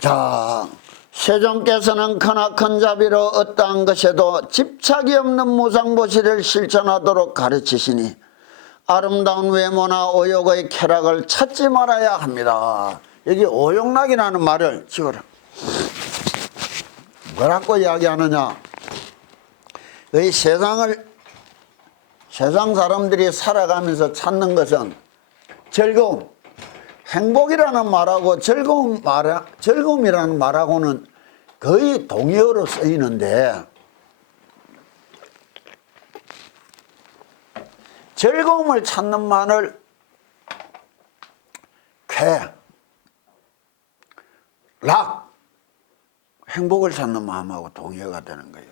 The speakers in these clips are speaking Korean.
자, 세종께서는 크나큰 자비로 어떠한 것에도 집착이 없는 무상보시를 실천하도록 가르치시니 아름다운 외모나 오욕의 쾌락을 찾지 말아야 합니다. 여기 오욕락이라는 말을 지어라. 뭐라고 이야기하느냐? 이 세상 사람들이 살아가면서 찾는 것은 즐거움, 행복이라는 말하고 즐거움이라는 말하고는 거의 동의어로 쓰이는데, 즐거움을 찾는 말을 행복을 찾는 마음하고 동의어가 되는 거예요.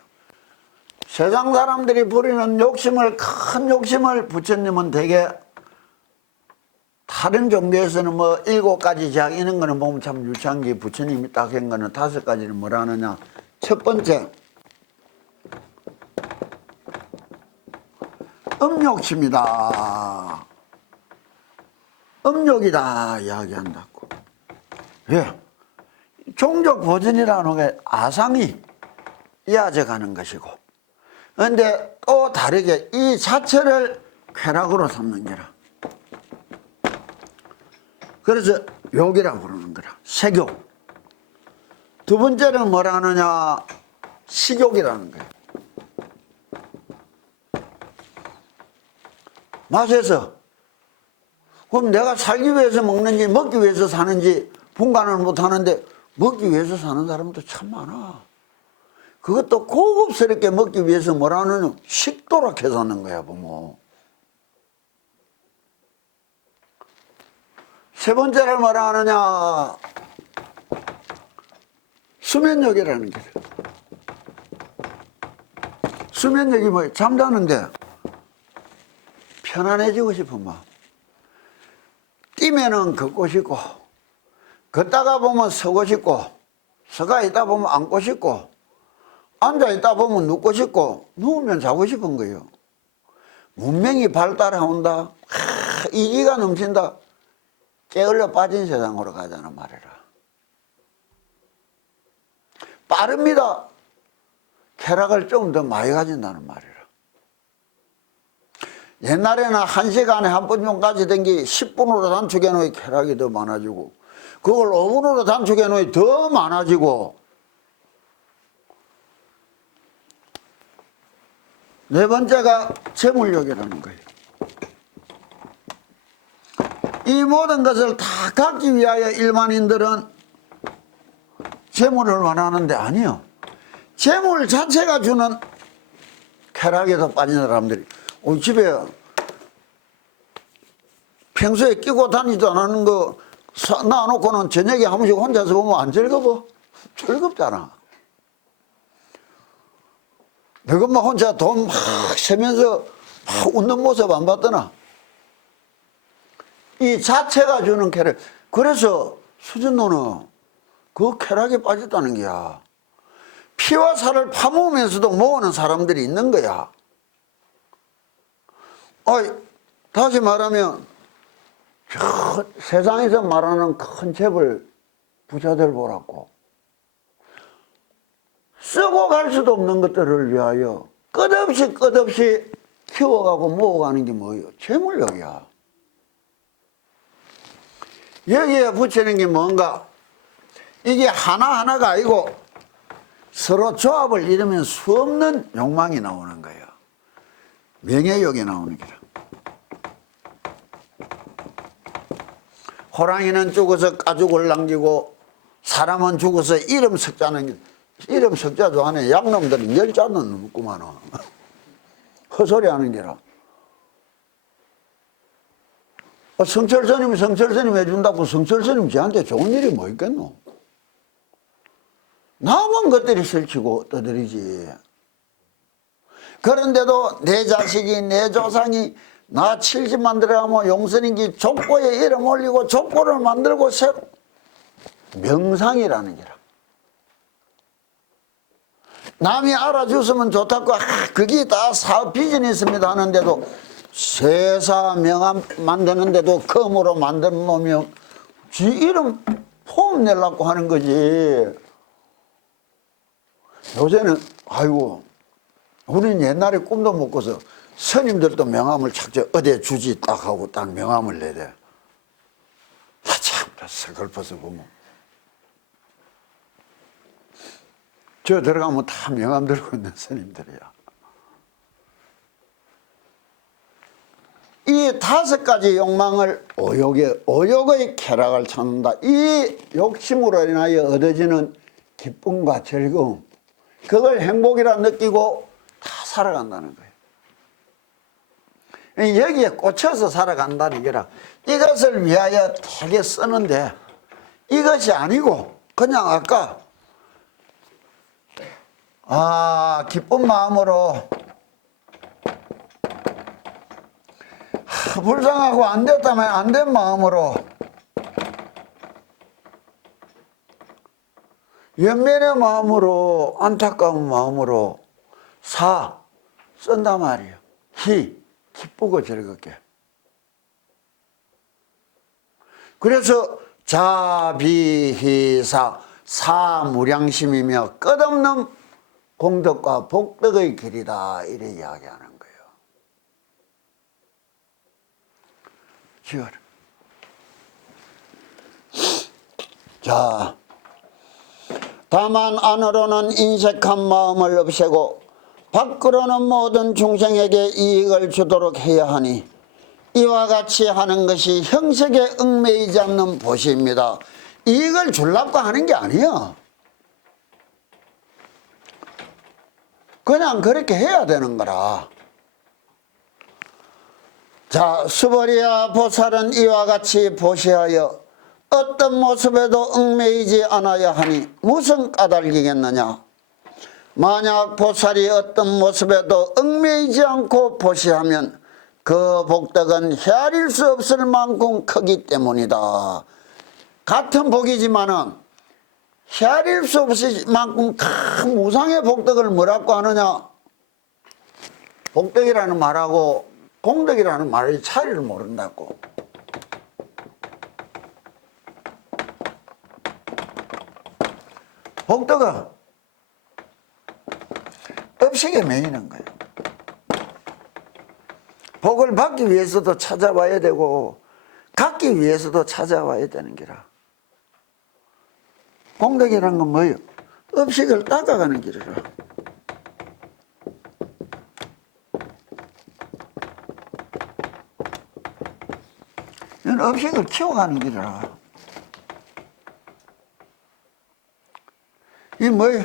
세상 사람들이 부리는 큰 욕심을 부처님은 되게 다른 종교에서는 뭐 7가지 제약 이런 거는 보면 참 유치한 게, 부처님이 딱 한 거는 5가지를 뭐라 하느냐. 첫 번째, 음욕심이다. 음욕이다 이야기한다고. 왜? 종족 보존이라는 게 아상이 이어져가는 것이고, 그런데 또 다르게 이 자체를 쾌락으로 삼는 게라. 그래서 욕이라고 부르는 거라. 색욕. 두 번째는 뭐라 하느냐. 식욕이라는 거예요. 맛에서. 그럼 내가 살기 위해서 먹는지 먹기 위해서 사는지 분간을 못하는데 먹기 위해서 사는 사람도 참 많아. 그것도 고급스럽게 먹기 위해서 뭐라 하느냐. 식도락 해서 하는 거야 보면. 세 번째를 뭐라 하느냐. 수면욕이라는 게. 수면욕이 뭐야? 잠자는데 편안해지고 싶은 마음. 뛰면은 걷고 싶고, 걷다가 보면 서고 싶고, 서가 있다 보면 앉고 싶고, 앉아 있다 보면 눕고 싶고, 누우면 자고 싶은 거예요. 문명이 발달해온다. 이기가 넘친다. 게을러 빠진 세상으로 가자는 말이라. 빠릅니다. 쾌락을 좀 더 많이 가진다는 말이라. 옛날에는 1시간에 한 번 정도까지 된 게 10분으로 단축해 놓이 쾌락이 더 많아지고, 그걸 5분으로 단축해 놓이 더 많아지고, 네 번째가 재물욕이라는 거예요. 이 모든 것을 다 갖기 위하여 일반인들은 재물을 원하는데 아니요. 재물 자체가 주는 쾌락에도 빠진 사람들이, 우리 집에 평소에 끼고 다니지도 않는 거 놔놓고는 저녁에 한 번씩 혼자서 보면 안 즐거워? 즐겁잖아. 내가 막 혼자 돈 막 세면서 막 웃는 모습 안 봤더나? 이 자체가 주는 쾌락. 그래서 수준노는 그 쾌락에 빠졌다는 거야. 피와 살을 파먹으면서도 모으는 사람들이 있는 거야. 다시 말하면 저 세상에서 말하는 큰 재벌 부자들 보라고. 쓰고 갈 수도 없는 것들을 위하여 끝없이 키워가고 모아가는 게 뭐예요? 재물력이야. 여기에 붙이는 게 뭔가, 이게 하나하나가 아니고 서로 조합을 이루면 수없는 욕망이 나오는 거예요. 명예욕이 나오는 거야. 호랑이는 죽어서 가죽을 남기고 사람은 죽어서 이름 석자는, 이름 석자도 안에 양놈들은 10자는 넘구만. 헛소리 하는 게라. 성철스님 해준다고 성철스님 저한테 좋은 일이 뭐 있겠노? 남은 것들이 설치고 떠들이지. 그런데도 내 자식이, 내 조상이 나 70만 들어가면 용선인기 족보에 이름 올리고 족보를 만들고 새로 명상이라는 게라. 남이 알아줬으면 좋다고 그게 다 사업 비즈니스입니다 하는데도 세사 명함 만드는데도 검으로 만드는 놈이 지 이름 호흡 내려고 하는 거지. 요새는 아이고 우리는 옛날에 꿈도 못 꿔서 스님들도 명함을 착저 어디에 주지 딱 하고 딱 명함을 내래. 참 서글퍼서 보면 저 들어가면 다 명함 들고 있는 스님들이야. 이 5가지 욕망을 오욕의 쾌락을 찾는다. 이 욕심으로 인하여 얻어지는 기쁨과 즐거움, 그걸 행복이라 느끼고 다 살아간다는 거예요. 여기에 꽂혀서 살아간다는 게라. 이것을 위하여 되게 쓰는데 이것이 아니고 그냥 아까 기쁜 마음으로 불쌍하고 안 됐다면 안 된 마음으로 연민의 마음으로 안타까운 마음으로 쓴단 말이에요. 기쁘고 즐겁게. 그래서 자비희사 사무량심이며 끝없는 공덕과 복덕의 길이다 이래 이야기하는 거예요. 지어라. 자, 다만 안으로는 인색한 마음을 없애고 밖으로는 모든 중생에게 이익을 주도록 해야 하니 이와 같이 하는 것이 형식에 얽매이지 않는 보시입니다. 이익을 주려고 하는 게 아니야. 그냥 그렇게 해야 되는 거라. 자, 수보리야 보살은 이와 같이 보시하여 어떤 모습에도 얽매이지 않아야 하니 무슨 까닭이겠느냐. 만약 보살이 어떤 모습에도 얽매이지 않고 보시하면 그 복덕은 헤아릴 수 없을 만큼 크기 때문이다. 같은 복이지만은 헤아릴 수 없을 만큼 큰 무상의 복덕을 뭐라고 하느냐. 복덕이라는 말하고 공덕이라는 말의 차이를 모른다고. 복덕은 업식에 매이는 거예요. 복을 받기 위해서도 찾아와야 되고 갖기 위해서도 찾아와야 되는 기라. 공덕이란 건 뭐예요? 업식을 닦아가는 길이라. 이건 업식을 키워가는 길이라. 이게 뭐예요?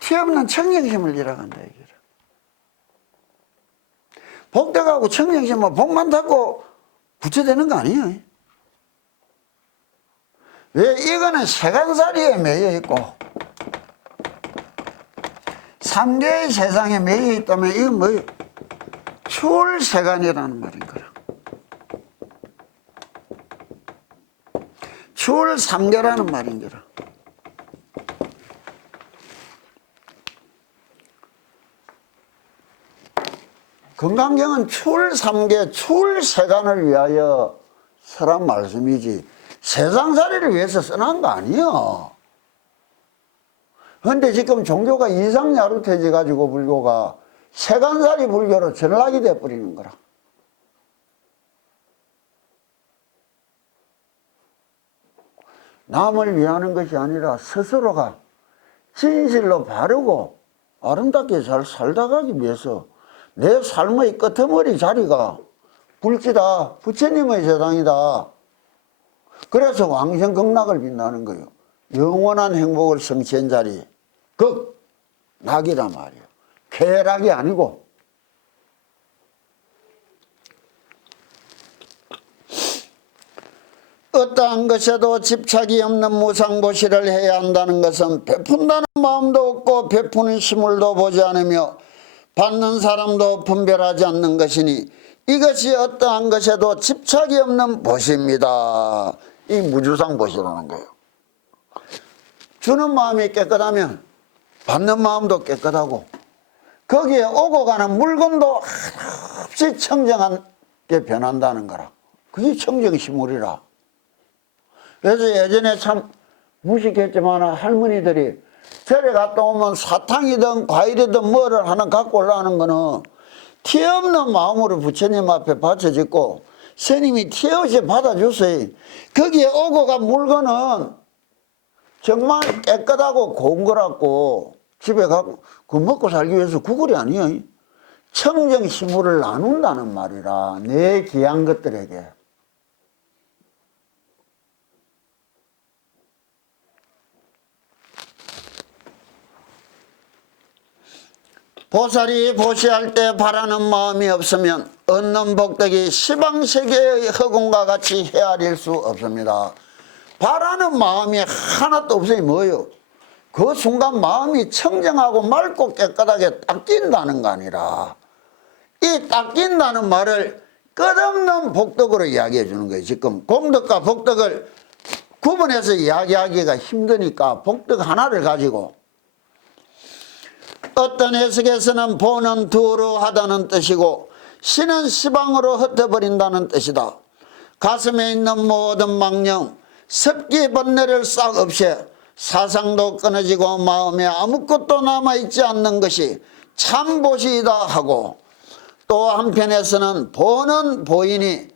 티 없는 청정심을 잃어간다 이거라. 복덕하고 청정심은 복만 닫고 부처되는 거 아니에요. 왜? 이거는 세간살이에 매여 있고 3개의 세상에 매여 있다면 이건 뭐예요? 추월세간이라는 말인 거라. 추월삼계라는 말인 거라. 건강경은 추월삼계, 추월세간을 위하여 쓰란 말씀이지 세상살이를 위해서 써난 거 아니에요. 그런데 지금 종교가 이상야릇해져 가지고 불교가 세간살이 불교로 전락이 돼버리는 거라. 남을 위하는 것이 아니라 스스로가 진실로 바르고 아름답게 잘 살다 가기 위해서 내 삶의 끄트머리 자리가 불지다, 부처님의 세상이다. 그래서 왕생극락을 빛나는 거예요. 영원한 행복을 성취한 자리, 낙이란 말이에요. 쾌락이 아니고. 어떠한 것에도 집착이 없는 무상보시를 해야 한다는 것은 베푼다는 마음도 없고 베푸는 시물도 보지 않으며 받는 사람도 분별하지 않는 것이니 이것이 어떠한 것에도 집착이 없는 보시입니다. 이 무주상 보시라는 거예요. 주는 마음이 깨끗하면 받는 마음도 깨끗하고 거기에 오고 가는 물건도 한없이 청정하게 변한다는 거라. 그게 청정시물이라. 그래서 예전에 참 무식했지만 할머니들이 절에 갔다 오면 사탕이든 과일이든 뭐를 하나 갖고 올라오는 거는 티 없는 마음으로 부처님 앞에 바쳐짓고 스님이 티 없이 받아주세요. 거기에 오고 간 물건은 정말 깨끗하고 고운 거라고 집에 가고 그 먹고 살기 위해서 구걸이 아니에요. 청정시물을 나눈다는 말이라. 내 귀한 것들에게. 보살이 보시할 때 바라는 마음이 없으면 얻는 복덕이 시방세계의 허공과 같이 헤아릴 수 없습니다. 바라는 마음이 하나도 없으니 뭐예요? 그 순간 마음이 청정하고 맑고 깨끗하게 닦인다는 거 아니라 이 닦인다는 말을 끝없는 복덕으로 이야기해 주는 거예요. 지금 공덕과 복덕을 구분해서 이야기하기가 힘드니까 복덕 하나를 가지고 어떤 해석에서는 보는 두루 하다는 뜻이고 신은 시방으로 흩어버린다는 뜻이다. 가슴에 있는 모든 망령, 습기 번뇌를 싹 없애 사상도 끊어지고 마음에 아무것도 남아있지 않는 것이 참보시이다 하고 또 한편에서는 보는 보인이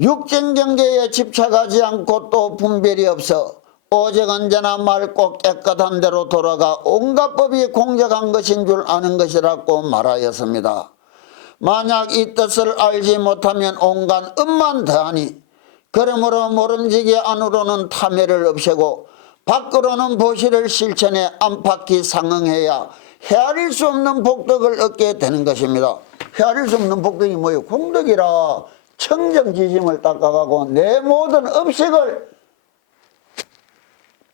육정경계에 집착하지 않고 또 분별이 없어 오직 언제나 맑고 깨끗한 대로 돌아가 온갖 법이 공적한 것인 줄 아는 것이라고 말하였습니다. 만약 이 뜻을 알지 못하면 온갖 음만 더하니 그러므로 모름지기 안으로는 탐해를 없애고 밖으로는 보시를 실천해 안팎이 상응해야 헤아릴 수 없는 복덕을 얻게 되는 것입니다. 헤아릴 수 없는 복덕이 뭐예요? 공덕이라 청정지심을 닦아가고 내 모든 업식을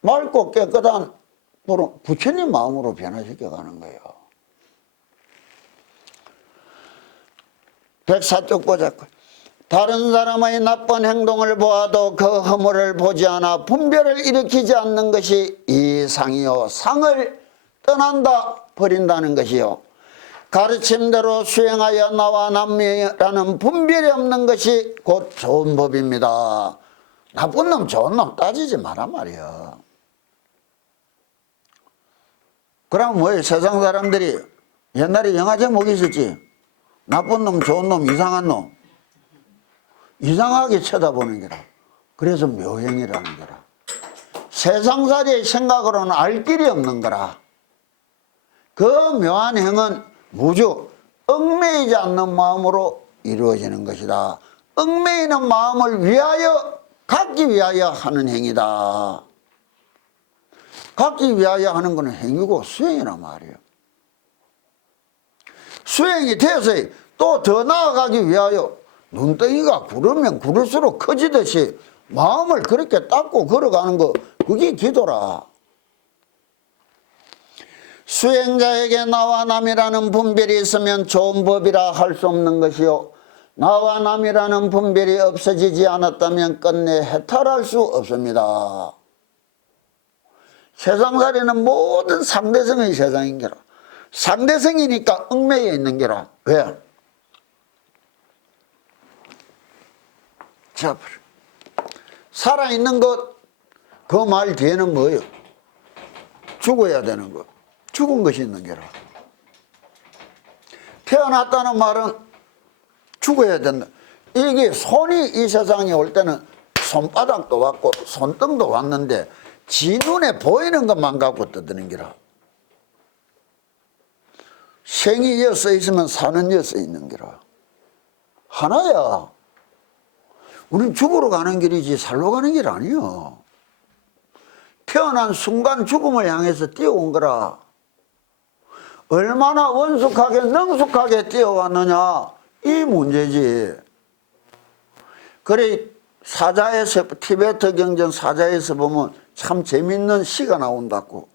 맑고 깨끗한 부처님 마음으로 변화시켜가는 거예요. 백사쪽 보자고. 다른 사람의 나쁜 행동을 보아도 그 허물을 보지 않아 분별을 일으키지 않는 것이 이 상이요. 상을 떠난다 버린다는 것이요. 가르침대로 수행하여 나와 남이라는 분별이 없는 것이 곧 좋은 법입니다. 나쁜 놈 좋은 놈 따지지 마란 말이야. 그럼 뭐예요? 세상 사람들이 옛날에 영화 제목이 있었지. 나쁜 놈, 좋은 놈, 이상한 놈. 이상하게 쳐다보는 게라. 그래서 묘행이라는 거라. 세상살이의 생각으로는 알 길이 없는 거라. 그 묘한 행은 무주 얽매이지 않는 마음으로 이루어지는 것이다. 얽매이는 마음을 위하여 갖기 위하여 하는 행위다. 갖기 위하여 하는 것은 행위고 수행이란 말이에요. 수행이 되어서 또 더 나아가기 위하여 눈덩이가 구르면 구를수록 커지듯이 마음을 그렇게 닦고 걸어가는 거 그게 기도라. 수행자에게 나와 남이라는 분별이 있으면 좋은 법이라 할 수 없는 것이요. 나와 남이라는 분별이 없어지지 않았다면 끝내 해탈할 수 없습니다. 세상살이는 모든 상대성의 세상인 게라. 상대성이니까 얽매여 있는 게라. 왜? 자, 살아있는 것, 그 말 뒤에는 뭐예요? 죽어야 되는 것. 죽은 것이 있는 게라. 태어났다는 말은 죽어야 된다. 이게 손이 이 세상에 올 때는 손바닥도 왔고 손등도 왔는데 지 눈에 보이는 것만 갖고 떠드는 게라. 생이 이어서 있으면 사는 이어서 있는 게라. 하나야. 우린 죽으러 가는 길이지 살러 가는 길 아니요. 태어난 순간 죽음을 향해서 뛰어온 거라. 얼마나 원숙하게 능숙하게 뛰어왔느냐 이 문제지. 그래 사자에서 티베트 경전 사자에서 보면 참 재밌는 시가 나온다고.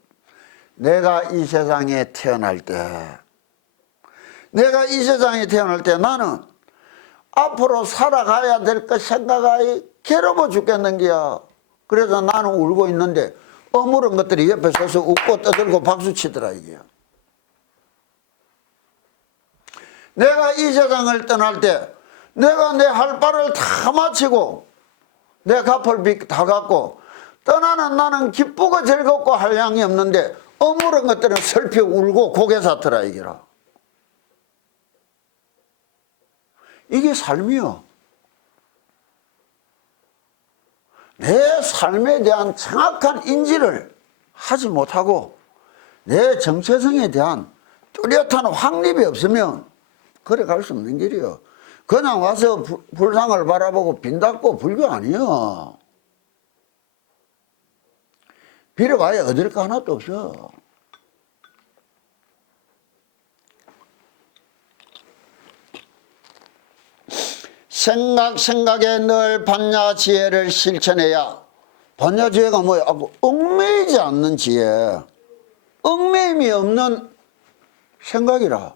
내가 이 세상에 태어날 때 나는 앞으로 살아가야 될 것 생각하기 괴로워 죽겠는 거야. 그래서 나는 울고 있는데 어물은 것들이 옆에 서서 웃고 떠들고 박수 치더라 이게. 내가 이 세상을 떠날 때 내가 내 할 바를 다 마치고 내 갚을 빚 다 갚고 떠나는 나는 기쁘고 즐겁고 한량이 없는데 어물은 것들은 슬피 울고 고개 사트라 이기라. 이게 삶이요. 내 삶에 대한 정확한 인지를 하지 못하고 내 정체성에 대한 뚜렷한 확립이 없으면 그래 갈 수 없는 길이요. 그냥 와서 불상을 바라보고 빈닫고 불교 아니요. 빌어봐야 얻을 거 하나도 없어. 생각에 늘 반야 지혜를 실천해야. 반야 지혜가 뭐야? 얽매이지 않는 지혜. 얽매임이 없는 생각이라.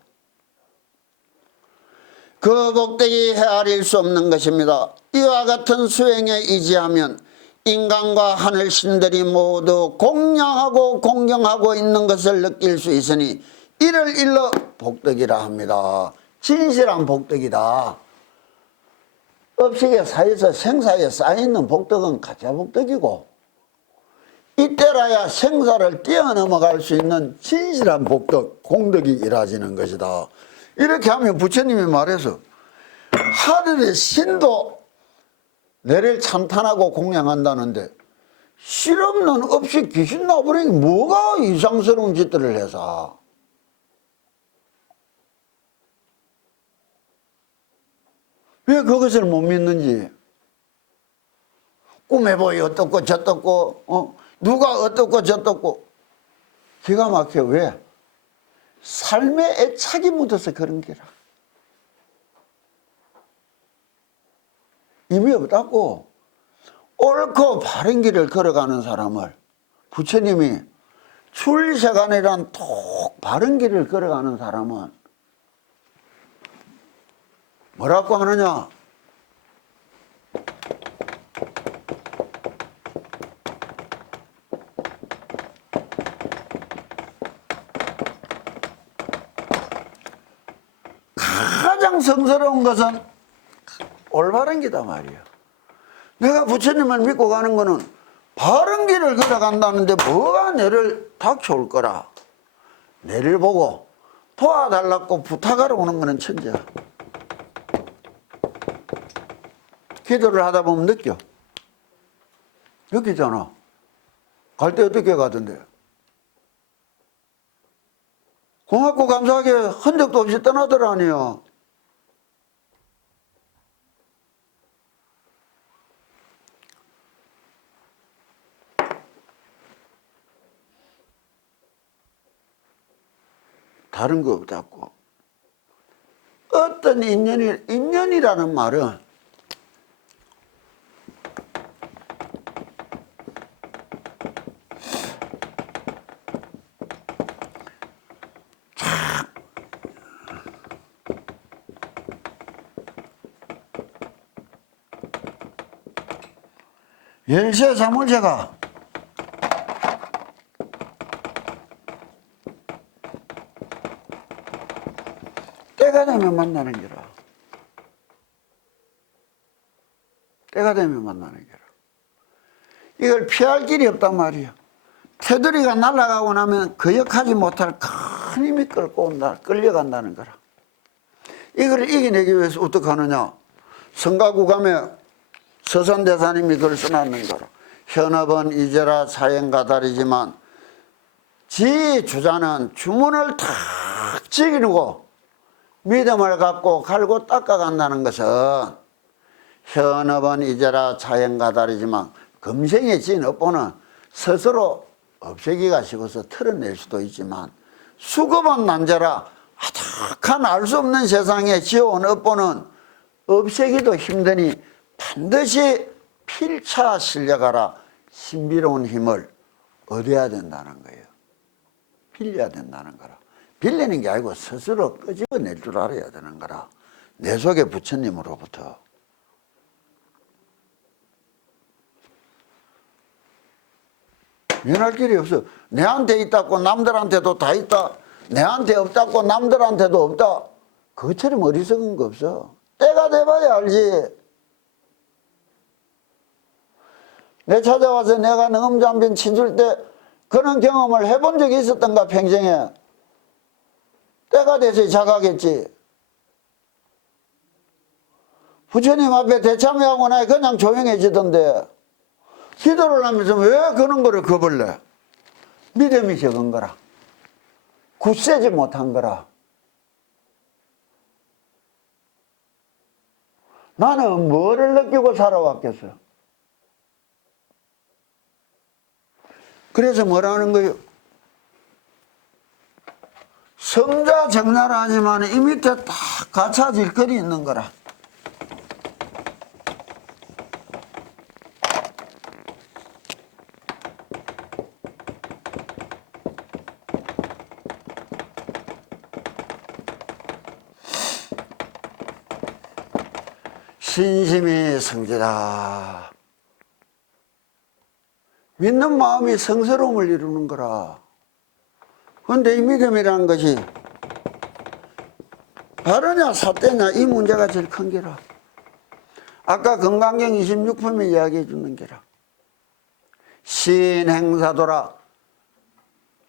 그 복덕이 헤아릴 수 없는 것입니다. 이와 같은 수행에 의지하면 인간과 하늘 신들이 모두 공양하고 공경하고 있는 것을 느낄 수 있으니 이를 일러 복덕이라 합니다. 진실한 복덕이다. 업식의 사이에서 생사에 쌓여있는 복덕은 가짜 복덕이고 이때라야 생사를 뛰어넘어갈 수 있는 진실한 복덕, 공덕이 이루어지는 것이다. 이렇게 하면 부처님이 말해서 하늘의 신도 내를 찬탄하고 공양한다는데 실없는 없이 귀신 나버리니 뭐가 이상스러운 짓들을 해서 왜 그것을 못 믿는지. 꿈에 보이 어떻고 저떻고 누가 어떻고 저떻고 기가 막혀. 왜? 삶에 애착이 묻어서 그런 게라. 힘이 없다고. 옳고 바른 길을 걸어가는 사람을 부처님이 출세간이란 톡 바른 길을 걸어가는 사람은 뭐라고 하느냐? 가장 성스러운 것은 올바른 기다 말이야. 내가 부처님을 믿고 가는 거는 바른 길을 걸어간다는데 뭐가 내를 닥쳐올 거라. 내를 보고 도와달라고 부탁하러 오는 거는 천재야. 기도를 하다 보면 느껴. 느끼잖아. 갈 때 어떻게 가던데. 고맙고 감사하게 흔적도 없이 떠나더라니요. 다른 거 없다고. 어떤 인연이라는 말은 열세 자물쇠가 때가 되면 만나는 게라. 때가 되면 만나는 게라. 이걸 피할 길이 없단 말이야. 테두리가 날아가고 나면 거역하지 못할 큰 힘이 끌고 온다. 끌려간다는 거라. 이걸 이겨내기 위해서 어떻게 하느냐. 성가구감에 서선대사님이 글 써놨는 거라. 현업은 이제라 사행가달이지만 지 주자는 주문을 탁 지키고 믿음을 갖고 갈고 닦아간다는 것은 현업은 이제라 자연가달이지만 금생의 진 업보는 스스로 없애기가 쉬워서 털어낼 수도 있지만 수급은 난제라 아득한 알 수 없는 세상에 지어온 업보는 없애기도 힘드니 반드시 필차 실려가라. 신비로운 힘을 얻어야 된다는 거예요. 빌려야 된다는 거라. 빌리는 게 아니고 스스로 끄집어낼 줄 알아야 되는 거라. 내 속에 부처님으로부터. 면할 길이 없어. 내한테 있다고 남들한테도 다 있다. 내한테 없다고 남들한테도 없다. 그것처럼 어리석은 거 없어. 때가 돼봐야 알지. 내 찾아와서 내가 능엄장빈 치줄 때 그런 경험을 해본 적이 있었던가 평생에. 때가 돼서 자각했지. 부처님 앞에 대참회하고 나니 그냥 조용해지던데 기도를 하면서 왜 그런 거를 겁을 내? 믿음이 적은 거라. 굳세지 못한 거라. 나는 뭐를 느끼고 살아왔겠어? 그래서 뭐라는 거예요? 성자 정나라 하지만 이 밑에 딱 갖춰질 거리 있는 거라. 신심이 성지다. 믿는 마음이 성스러움을 이루는 거라. 그런데 이 믿음이라는 것이 바르냐 삿대냐 이 문제가 제일 큰 게라. 아까 건강경 26품이 이야기해 주는 게라. 신행사도라.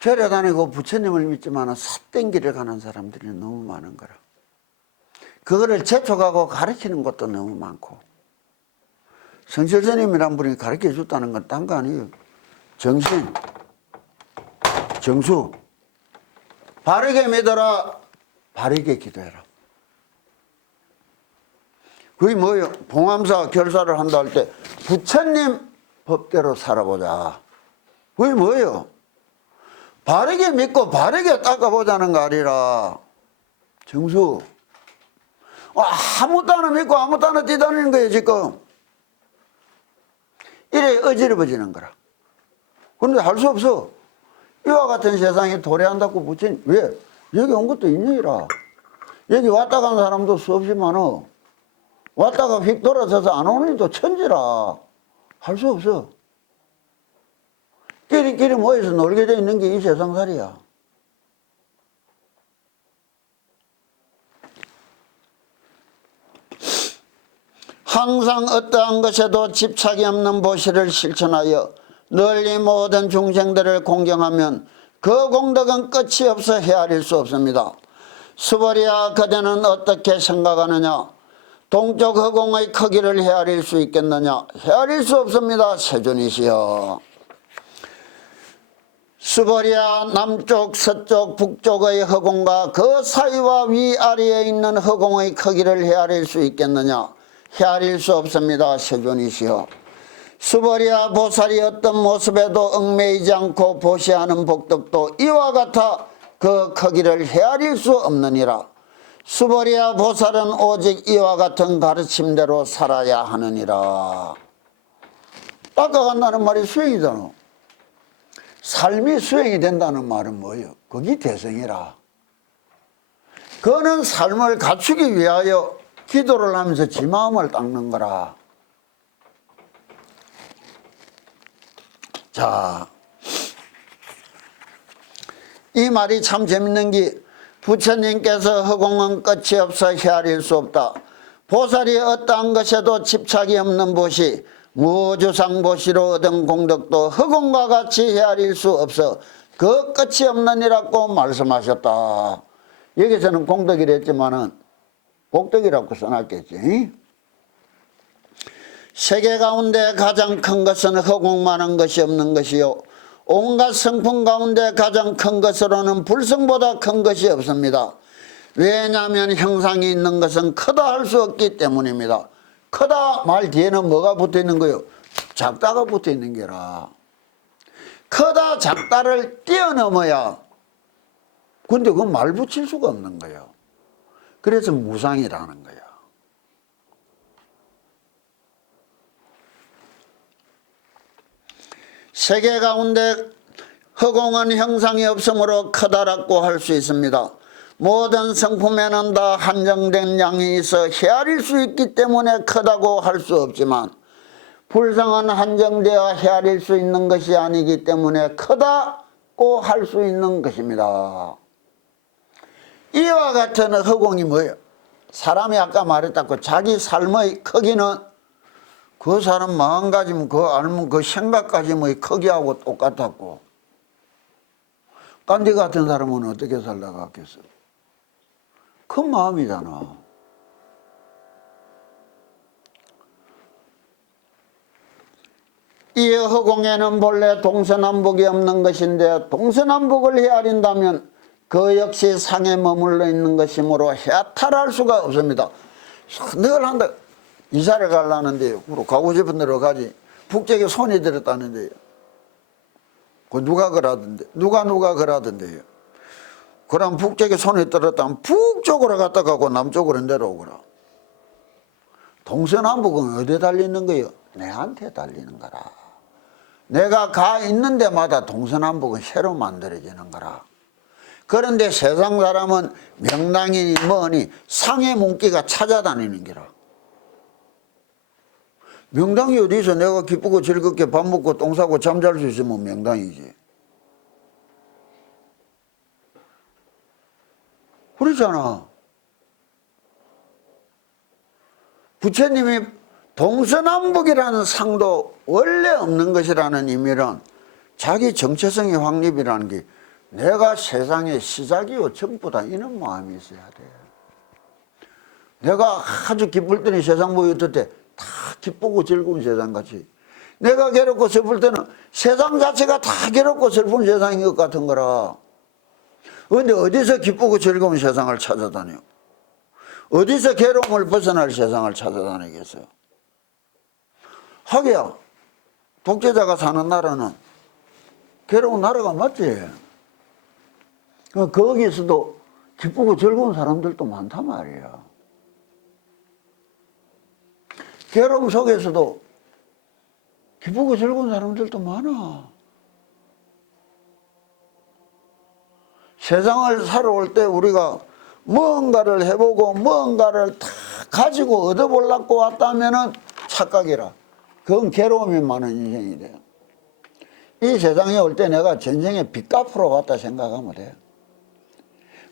절에 다니고 부처님을 믿지만 삿된 길을 가는 사람들이 너무 많은 거라. 그거를 재촉하고 가르치는 것도 너무 많고. 성철스님이란 분이 가르쳐 줬다는 건 딴 거 아니에요. 정신, 정수, 바르게 믿어라, 바르게 기도해라. 그게 뭐예요? 봉암사 결사를 한다 할 때 부처님 법대로 살아보자. 그게 뭐예요? 바르게 믿고 바르게 닦아보자는 거 아니라 정수. 아무것도 안 믿고 아무것도 안 뛰다니는 거예요 지금. 이래 어지러워지는 거라. 그런데 할 수 없어. 이와 같은 세상에 도래한다고 부처님 왜? 여기 온 것도 인연이라. 여기 왔다 간 사람도 수없이 많어. 왔다가 휙 돌아서서 안 오는 이도 천지라. 할 수 없어. 끼리끼리 모여서 놀게 돼 있는 게 이 세상살이야. 항상 어떠한 것에도 집착이 없는 보시를 실천하여 널리 모든 중생들을 공경하면 그 공덕은 끝이 없어 헤아릴 수 없습니다. 수벌이야 그대는 어떻게 생각하느냐? 동쪽 허공의 크기를 헤아릴 수 있겠느냐? 헤아릴 수 없습니다. 세존이시여. 수벌이야 남쪽 서쪽 북쪽의 허공과 그 사이와 위아래에 있는 허공의 크기를 헤아릴 수 있겠느냐? 헤아릴 수 없습니다. 세존이시여. 수벌이야 보살이 어떤 모습에도 얽매이지 않고 보시하는 복덕도 이와 같아 그 크기를 헤아릴 수 없느니라. 수벌이야 보살은 오직 이와 같은 가르침대로 살아야 하느니라. 닦아간다는 말이 수행이잖아. 삶이 수행이 된다는 말은 뭐예요? 그게 대성이라. 그는 삶을 갖추기 위하여 기도를 하면서 지 마음을 닦는 거라. 자, 이 말이 참 재밌는 게 부처님께서 허공은 끝이 없어 헤아릴 수 없다. 보살이 어떠한 것에도 집착이 없는 보시, 무주상 보시로 얻은 공덕도 허공과 같이 헤아릴 수 없어 그 끝이 없느니라고 말씀하셨다. 여기서는 공덕이라 했지만은 복덕이라고 써놨겠지. 세계 가운데 가장 큰 것은 허공만한 것이 없는 것이요 온갖 성품 가운데 가장 큰 것으로는 불성보다 큰 것이 없습니다. 왜냐하면 형상이 있는 것은 크다 할 수 없기 때문입니다. 크다 말 뒤에는 뭐가 붙어있는 거예요? 작다가 붙어있는 게라. 크다 작다를 뛰어넘어야. 근데 그건 말 붙일 수가 없는 거예요. 그래서 무상이라는 거야. 세계 가운데 허공은 형상이 없으므로 크다라고 할 수 있습니다. 모든 성품에는 다 한정된 양이 있어 헤아릴 수 있기 때문에 크다고 할 수 없지만 불성은 한정되어 헤아릴 수 있는 것이 아니기 때문에 크다고 할 수 있는 것입니다. 이와 같은 허공이 뭐예요? 사람이 아까 말했다고 자기 삶의 크기는 그 사람 마음가짐, 그 알면 그 생각가짐의 크기하고 똑같았고, 깐디 같은 사람은 어떻게 살다갔겠어? 큰 마음이잖아. 이 허공에는 본래 동서남북이 없는 것인데 동서남북을 헤아린다면 그 역시 상에 머물러 있는 것이므로 해탈할 수가 없습니다. 늘 한다. 이사를 가려는데 가고 싶은 데로 가지. 북쪽에 손이 들었다는데요. 그 누가 그러던데? 누가 그러던데요. 그럼 북쪽에 손이 들었다면 북쪽으로 갔다 가고 남쪽으로 내려오거라. 동서남북은 어디에 달리는 거예요? 내한테 달리는 거라. 내가 가 있는 데마다 동서남북은 새로 만들어지는 거라. 그런데 세상 사람은 명당이니 뭐니 상의 문기가 찾아다니는 게라. 명당이 어디서 내가 기쁘고 즐겁게 밥 먹고 똥 싸고 잠잘 수 있으면 명당이지. 그렇잖아. 부처님이 동서남북이라는 상도 원래 없는 것이라는 의미는 자기 정체성의 확립이라는 게 내가 세상의 시작이요 전부다 이런 마음이 있어야 돼. 내가 아주 기쁠 때는 세상 보기 어떨 다 기쁘고 즐거운 세상같이, 내가 괴롭고 슬플 때는 세상 자체가 다 괴롭고 슬픈 세상인 것 같은 거라. 그런데 어디서 기쁘고 즐거운 세상을 찾아다녀? 어디서 괴로움을 벗어날 세상을 찾아다니겠어요? 하기야 독재자가 사는 나라는 괴로운 나라가 맞지. 거기서도 기쁘고 즐거운 사람들도 많단 말이야. 괴로움 속에서도 기쁘고 즐거운 사람들도 많아. 세상을 살아올 때 우리가 뭔가를 해보고 뭔가를 다 가지고 얻어보려고 왔다면은 착각이라. 그건 괴로움이 많은 인생이 돼요. 이 세상에 올 때 내가 전생에 빚 갚으러 왔다 생각하면 돼.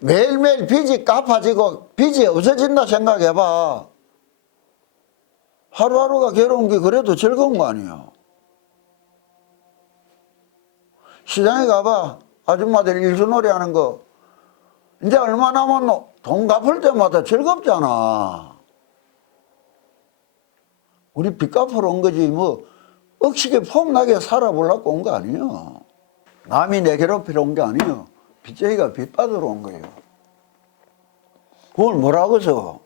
매일매일 빚이 갚아지고 빚이 없어진다 생각해봐. 하루하루가 괴로운 게 그래도 즐거운 거 아니야. 시장에 가봐. 아줌마들 일수놀이 하는 거 이제 얼마 남았노? 돈 갚을 때마다 즐겁잖아. 우리 빚 갚으러 온 거지 뭐 억식에 폼나게 살아보려고 온 거 아니에요. 남이 내 괴롭히러 온 게 아니에요. 빚쟁이가 빚 받으러 온 거예요. 그걸 뭐라고 써?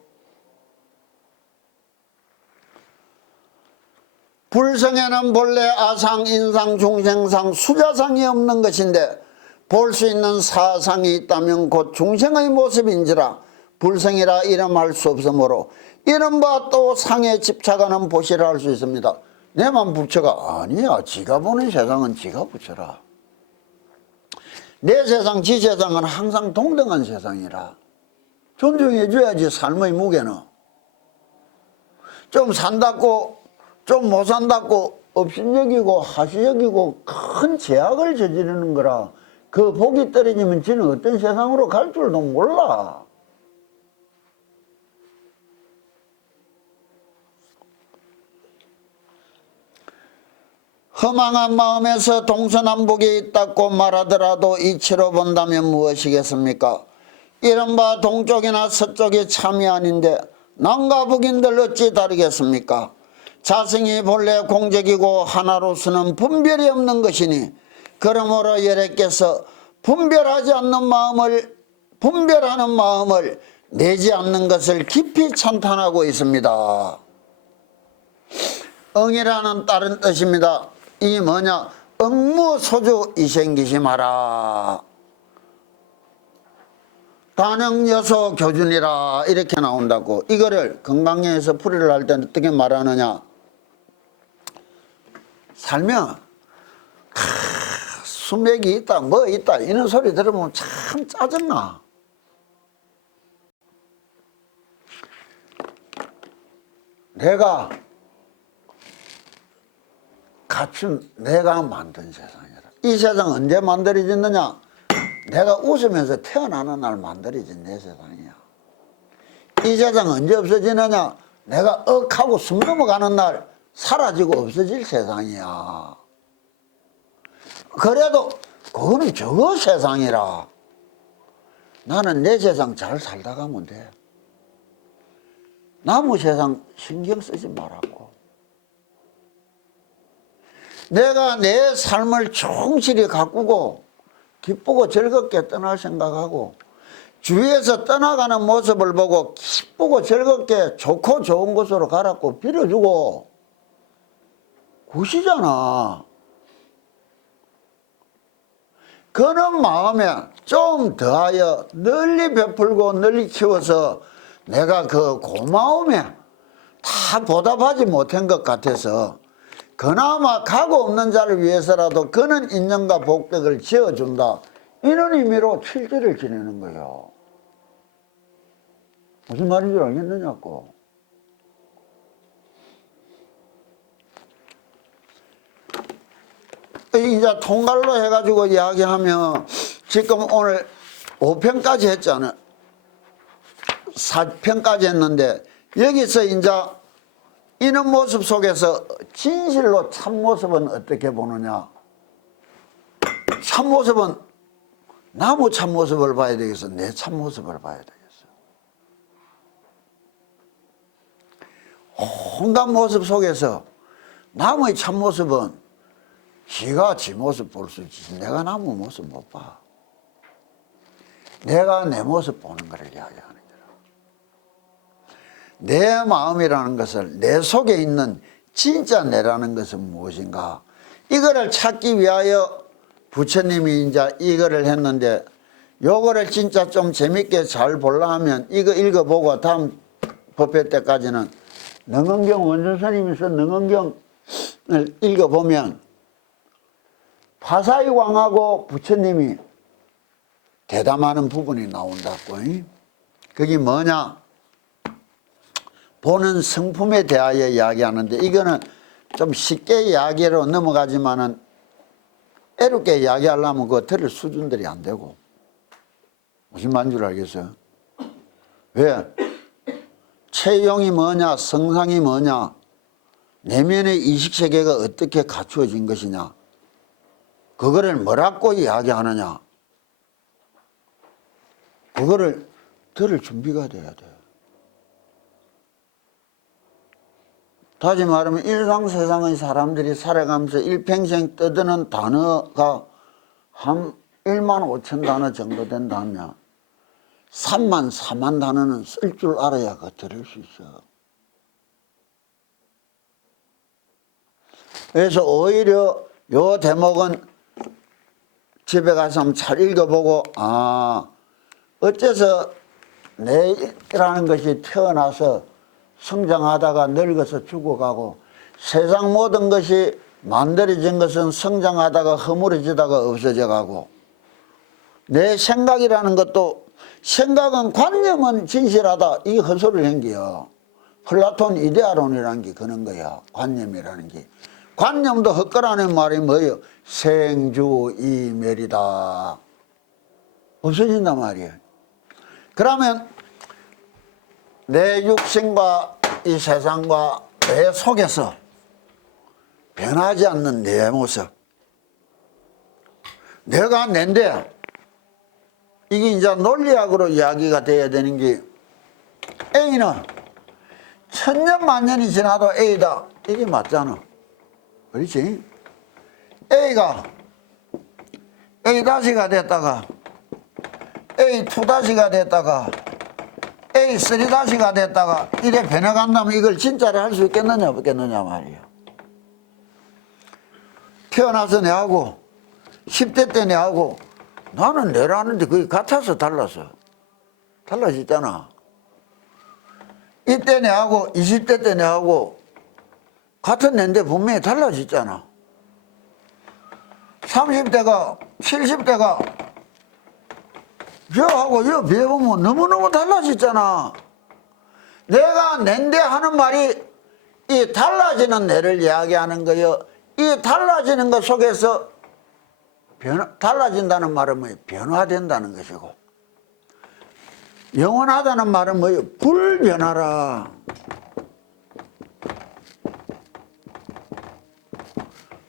불성에는 본래 아상, 인상, 중생상, 수자상이 없는 것인데 볼 수 있는 사상이 있다면 곧 중생의 모습인지라 불성이라 이름할 수 없으므로 이른바 또 상에 집착하는 보시라 할 수 있습니다. 내만 부처가 아니야. 지가 보는 세상은 지가 부처라. 내 세상, 지 세상은 항상 동등한 세상이라. 존중해 줘야지. 삶의 무게는 좀 산다고 좀 못 산다고 업신여기고 하시여기고 큰 제약을 저지르는 거라. 그 복이 떨어지면 지는 어떤 세상으로 갈 줄도 몰라. 허망한 마음에서 동서남북이 있다고 말하더라도 이치로 본다면 무엇이겠습니까? 이른바 동쪽이나 서쪽이 참이 아닌데 남과 북인들 어찌 다르겠습니까? 자성이 본래 공적이고 하나로서는 분별이 없는 것이니 그러므로 여래께서 분별하는 마음을 내지 않는 것을 깊이 찬탄하고 있습니다. 응이라는 다른 뜻입니다. 이 뭐냐? 응무소주 이생기시 마라. 단응여소 교준이라 이렇게 나온다고. 이거를 건강경에서 풀이를 할 때 어떻게 말하느냐? 살면 수맥이 있다 뭐 있다 이런 소리 들으면 참 짜증나. 내가 갖춘 내가 만든 세상이라. 이 세상 언제 만들어졌느냐? 내가 웃으면서 태어나는 날 만들어진 내 세상이야. 이 세상 언제 없어지느냐? 내가 억하고 숨 넘어가는 날 사라지고 없어질 세상이야. 그래도 그거는 저거 세상이라. 나는 내 세상 잘 살다 가면 돼. 남의 세상 신경 쓰지 말라고. 내가 내 삶을 충실히 가꾸고 기쁘고 즐겁게 떠날 생각하고 주위에서 떠나가는 모습을 보고 기쁘고 즐겁게 좋고 좋은 곳으로 가라고 빌어주고 굿이잖아. 그런 마음에 좀 더하여 널리 베풀고 널리 키워서 내가 그 고마움에 다 보답하지 못한 것 같아서 그나마 각오 없는 자를 위해서라도 그는 인연과 복덕을 지어준다. 이런 의미로 7절을 지내는 거예요. 무슨 말인지 알겠느냐고. 이제 통갈로 해가지고 이야기하면 지금 오늘 5편까지 했잖아. 4편까지 했는데 여기서 이제 이런 모습 속에서 진실로 참모습은 어떻게 보느냐. 참모습은 나무 참모습을 봐야 되겠어? 내 참모습을 봐야 되겠어? 온갖 모습 속에서 나무의 참모습은 지가 지 모습 볼 수 있지 내가 나무 모습 못 봐. 내가 내 모습 보는 것을 이야기하는 거라. 내 마음이라는 것을 내 속에 있는 진짜 내라는 것은 무엇인가 이거를 찾기 위하여 부처님이 이제 이거를 했는데 요거를 진짜 좀 재밌게 잘 보려 하면 이거 읽어보고 다음 법회 때까지는 능언경 원전스님이 쓴 능언경을 읽어보면 화사의 왕하고 부처님이 대담하는 부분이 나온다고. 그게 뭐냐? 보는 성품에 대하여 이야기하는데 이거는 좀 쉽게 이야기로 넘어가지만은 애롭게 이야기하려면 그거 들을 수준들이 안 되고. 무슨 말인 줄 알겠어요? 왜? 체형이 뭐냐, 성상이 뭐냐, 내면의 이식세계가 어떻게 갖추어진 것이냐, 그거를 뭐라고 이야기하느냐, 그거를 들을 준비가 돼야 돼. 다시 말하면 일상세상의 사람들이 살아가면서 일평생 떠드는 단어가 한 1만 5천 단어 정도 된다면 3만 4만 단어는 쓸 줄 알아야 그 들을 수 있어. 그래서 오히려 요 대목은 집에 가서 한번 잘 읽어보고 어째서 내라는 것이 태어나서 성장하다가 늙어서 죽어가고 세상 모든 것이 만들어진 것은 성장하다가 허물어지다가 없어져가고 내 생각이라는 것도 생각은 관념은 진실하다 이 헛소리를 한 게요. 플라톤 이데아론이라는 게 그런 거야. 관념이라는 게. 관념도 헛거라는 말이 뭐예요? 생주이멸이다. 없어진단 말이에요. 그러면 내 육신과 이 세상과 내 속에서 변하지 않는 내 모습. 내가 낸데 이게 이제 논리학으로 이야기가 돼야 되는 게 A는 천년 만년이 지나도 A다. 이게 맞잖아. 그렇지? A가 A-가 됐다가 A2-가 됐다가 A3-가 됐다가 이래 변해간다면 이걸 진짜로 할 수 있겠느냐 없겠느냐 말이야. 태어나서 내하고 10대 때 내하고 나는 내라는데 그게 같아서 달라서 달라졌잖아. 이때 내하고 20대 때 내하고 같은 내인데 분명히 달라졌잖아. 30대가 70대가 저하고 여 비해보면 너무너무 달라졌잖아. 내가 낸데 하는 말이 이 달라지는 내를 이야기하는 거요. 이 달라지는 것 속에서 달라진다는 말은 뭐예요? 변화된다는 것이고, 영원하다는 말은 뭐예요? 불변하라.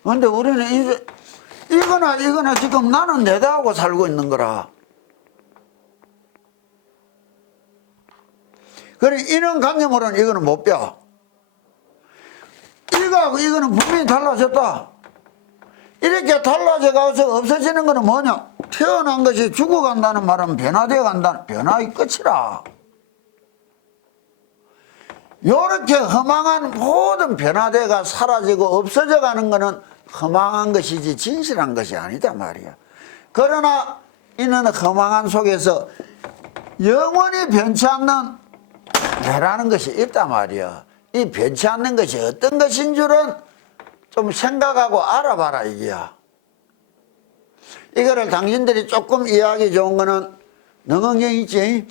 근데 우리는 이거나 지금 나는 내다 하고 살고 있는 거라. 그래, 인연관념으로는 이거는 못 뼈. 이거하고 이거는 분명히 달라졌다. 이렇게 달라져 가서 없어지는 거는 뭐냐? 태어난 것이 죽어간다는 말은 변화되어 간다. 변화의 끝이라. 요렇게 허망한 모든 변화되가 사라지고 없어져 가는 거는 허망한 것이지 진실한 것이 아니다 말이야. 그러나 이는 허망한 속에서 영원히 변치 않는 내라는 것이 있단 말이야. 이 변치 않는 것이 어떤 것인 줄은 좀 생각하고 알아봐라 이게야. 이거를 당신들이 조금 이해하기 좋은 거는 능언경 있지?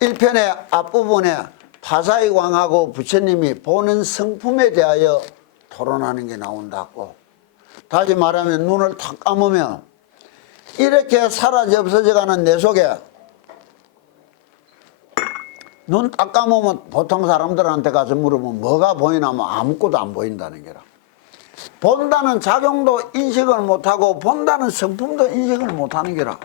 1편의 앞부분에 파사이광하고 부처님이 보는 성품에 대하여 토론하는 게 나온다고. 다시 말하면 눈을 탁 감으면 이렇게 사라져 없어져가는 내 속에 눈 딱 감으면 보통 사람들한테 가서 물으면 뭐가 보이나 하면 아무것도 안 보인다는 게라. 본다는 작용도 인식을 못하고 본다는 성품도 인식을 못하는 게라.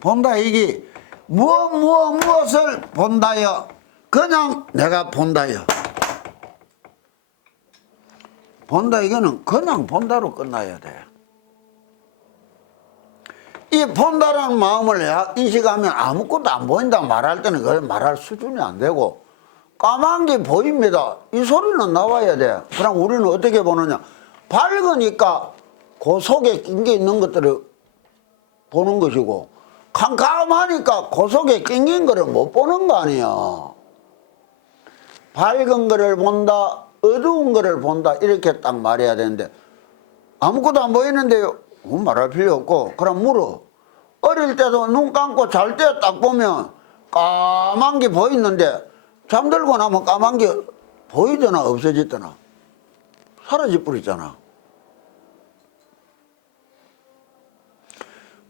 본다 이게 무엇을 본다여. 그냥 내가 본다여. 본다 이거는 그냥 본다로 끝나야 돼. 이 본다라는 마음을 인식하면 아무것도 안 보인다 말할 때는 그걸 말할 수준이 안 되고, 까만 게 보입니다. 이 소리는 나와야 돼. 그럼 우리는 어떻게 보느냐? 밝으니까 그 속에 낀 게 있는 것들을 보는 것이고, 캄캄하니까 그 속에 낀 거를 못 보는 거 아니야. 밝은 거를 본다, 어두운 거를 본다, 이렇게 딱 말해야 되는데 아무것도 안 보이는데요? 말할 필요 없고. 그럼 물어. 어릴 때도 눈 감고 잘 때 딱 보면 까만 게 보이는데 잠들고 나면 까만 게 보이더나 없어지더나? 사라져 버리잖아.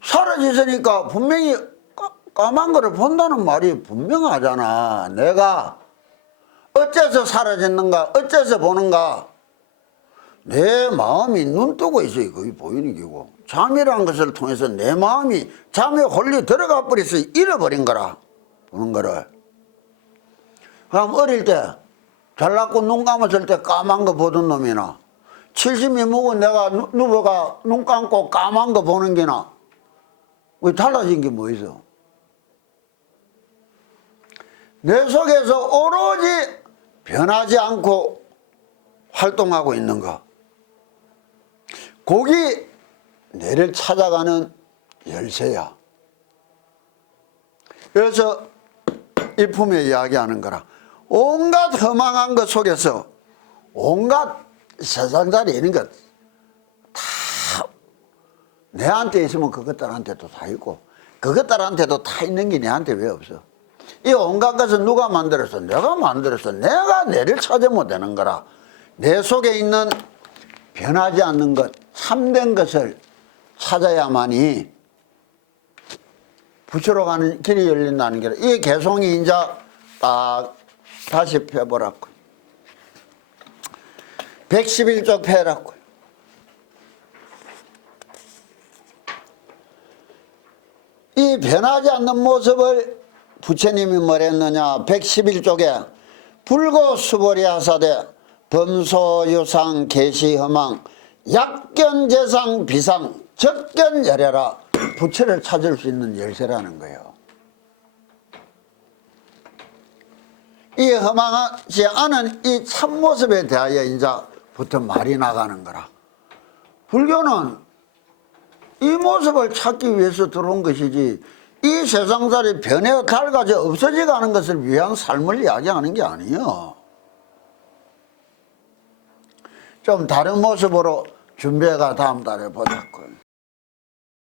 사라지니까 분명히 까만 거를 본다는 말이 분명하잖아. 내가 어째서 사라졌는가? 어째서 보는가? 내 마음이 눈 뜨고 있어요. 그게 보이는 게고. 잠이라는 것을 통해서 내 마음이 잠에 홀리 들어가 버려서 잃어버린 거라. 보는 거를. 그럼 어릴 때 잘났고 눈 감았을 때 까만 거 보던 놈이나 70이 먹은 내가 누워가 눈 감고 까만 거 보는 게나 왜 달라진 게 뭐 있어? 내 속에서 오로지 변하지 않고 활동하고 있는 거. 거기 내를 찾아가는 열쇠야. 그래서 일품에 이야기하는 거라. 온갖 허망한 것 속에서 온갖 세상살이 있는 것 다 내한테 있으면 그것들한테도 다 있고 그것들한테도 다 있는 게 내한테 왜 없어? 이 온갖 것은 누가 만들었어? 내가 만들었어. 내가 내를 찾으면 되는 거라. 내 속에 있는 변하지 않는 것, 참된 것을 찾아야만이 부처로 가는 길이 열린다는 게, 이 개송이 이제 딱 다시 펴보라고. 111쪽 펴라고. 이 변하지 않는 모습을 부처님이 뭐랬느냐? 111쪽에 불고수보리 하사대 범소유상 계시허망 약견재상 비상 적견열애라. 부처를 찾을 수 있는 열쇠라는 거예요. 이 허망하지 않은 이 참모습에 대하여 이제부터 말이 나가는 거라. 불교는 이 모습을 찾기 위해서 들어온 것이지 이 세상살이 변해 달가져 없어져 가는 것을 위한 삶을 이야기하는 게 아니에요. 좀 다른 모습으로 준비해가 다음 달에 보자고.